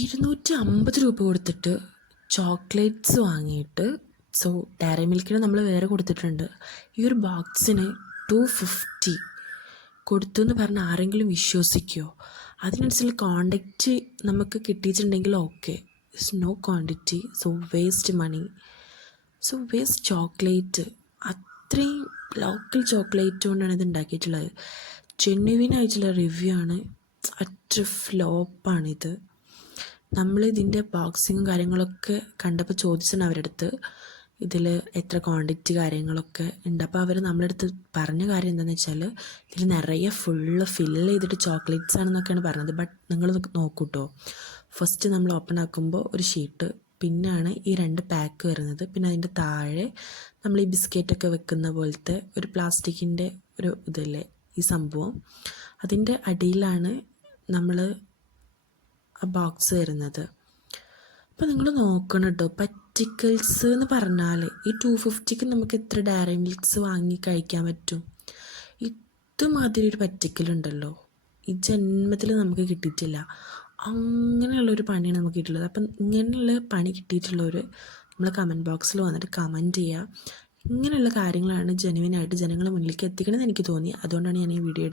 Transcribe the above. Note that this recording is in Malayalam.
250 കൊടുത്തിട്ട് ചോക്ലേറ്റ്സ് വാങ്ങിയിട്ട്, സോ ഡയറി മിൽക്കിന് നമ്മൾ വേറെ കൊടുത്തിട്ടുണ്ട്. ഈ ഒരു ബോക്സിന് 250 കൊടുത്തു എന്ന് പറഞ്ഞാൽ ആരെങ്കിലും വിശ്വസിക്കുമോ? അതിനനുസരിച്ച് ക്വാണ്ടിറ്റി നമുക്ക് കിട്ടിയിട്ടുണ്ടെങ്കിൽ okay, it's no quantity, so waste money, so waste chocolate. അത്രയും ലോക്കൽ ചോക്ലേറ്റ് കൊണ്ടാണ് ഇത് ഉണ്ടാക്കിയിട്ടുള്ളത്. ജെന്യുവിനായിട്ടുള്ള റിവ്യൂ ആണ്. അത്ര ഫ്ലോപ്പാണിത്. നമ്മളിതിൻ്റെ ബോക്സിങ്ങും കാര്യങ്ങളൊക്കെ കണ്ടപ്പോൾ ചോദിച്ചിട്ടുണ്ട് അവരുടെ അടുത്ത്, ഇതിൽ എത്ര ക്വാണ്ടിറ്റി കാര്യങ്ങളൊക്കെ ഉണ്ട്. അപ്പോൾ അവർ നമ്മളെ അടുത്ത് പറഞ്ഞ കാര്യം എന്താണെന്ന് വെച്ചാൽ ഇതിൽ നിറയെ ഫില്ല് ചെയ്തിട്ട് ചോക്ലേറ്റ്സ് ആണെന്നൊക്കെയാണ് പറഞ്ഞത്. ബട്ട് നിങ്ങൾ നോക്കൂട്ടോ, ഫസ്റ്റ് നമ്മൾ ഓപ്പൺ ആക്കുമ്പോൾ ഒരു ഷീറ്റ്, പിന്നാണ് ഈ 2 പാക്ക് വരുന്നത്. പിന്നെ അതിൻ്റെ താഴെ നമ്മൾ ഈ ബിസ്ക്കറ്റൊക്കെ വെക്കുന്ന പോലത്തെ ഒരു പ്ലാസ്റ്റിക്കിൻ്റെ ഒരു ഇതല്ലേ ഈ സംഭവം, അതിൻ്റെ അടിയിലാണ് നമ്മൾ ആ ബോക്സ് വരുന്നത്. അപ്പോൾ നിങ്ങൾ നോക്കണം കേട്ടോ, പറ്റിക്കൽസ് എന്ന് പറഞ്ഞാൽ ഈ 250 നമുക്ക് എത്ര ഡയറി മിൽക്സ് വാങ്ങി കഴിക്കാൻ പറ്റും? ഇതുമാതിരി ഒരു പറ്റിക്കലുണ്ടല്ലോ ഈ ജന്മത്തിൽ നമുക്ക് കിട്ടിയിട്ടില്ല. അങ്ങനെയുള്ളൊരു പണിയാണ് നമുക്ക് കിട്ടിയിട്ടുള്ളത്. അപ്പം ഇങ്ങനെയുള്ള പണി കിട്ടിയിട്ടുള്ളവർ നമ്മൾ കമൻറ്റ് ബോക്സിൽ വന്നിട്ട് കമൻറ്റ് ചെയ്യുക. ഇങ്ങനെയുള്ള കാര്യങ്ങളാണ് ജെനുവിനായിട്ട് ജനങ്ങളുടെ മുന്നിലേക്ക് എത്തിക്കണമെന്ന് എനിക്ക് തോന്നി. അതുകൊണ്ടാണ് ഞാൻ ഈ വീഡിയോ